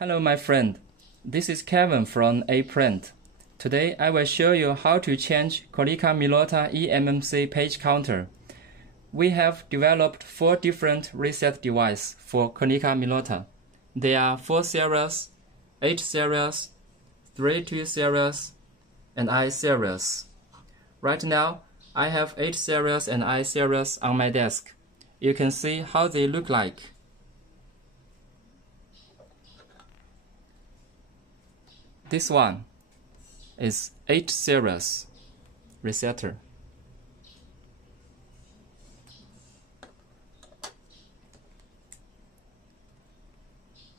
Hello my friend, this is Kevin from A-Print. Today I will show you how to change Konica Minolta EMMC page counter. We have developed 4 different reset devices for Konica Minolta. They are 4 series, 8 series, 32 series, and I series. Right now, I have 8 series and I series on my desk. You can see how they look like. This one is 8 series resetter.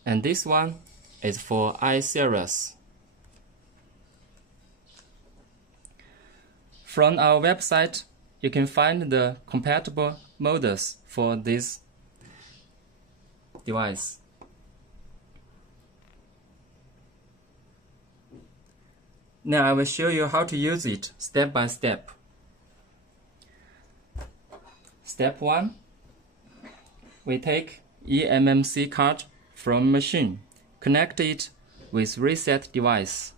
And this one is for I series. From our website, you can find the compatible models for this device. Now I will show you how to use it step by step. Step 1. We take eMMC card from machine, connect it with reset device.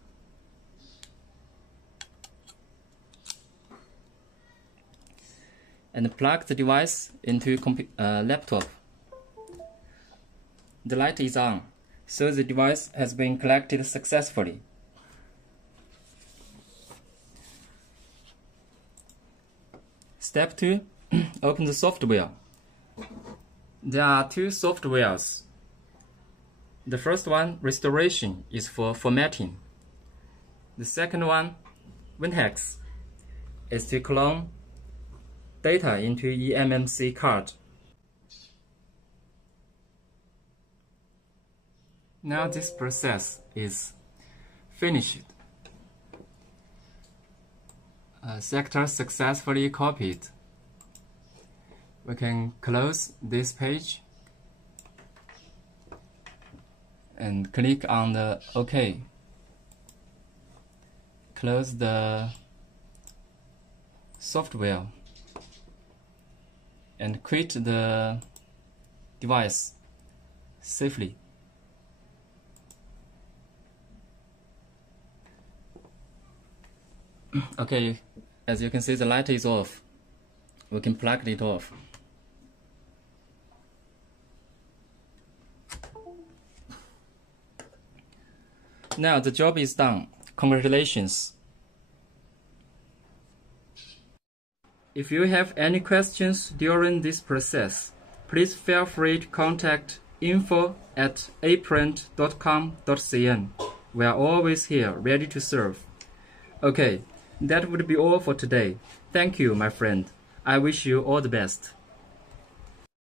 And plug the device into laptop. The light is on, so the device has been collected successfully. Step 2. Open the software. There are 2 softwares. The first one, Restoration, is for formatting. The second one, Winhex, is to clone data into eMMC card. Now this process is finished. Sector successfully copied. We can close this page and click on the OK. Close the software and quit the device safely. Okay, as you can see, the light is off. We can plug it off. Now the job is done. Congratulations. If you have any questions during this process, please feel free to contact info@aprint.com.cn. We are always here, ready to serve. Okay, that would be all for today. Thank you, my friend. I wish you all the best.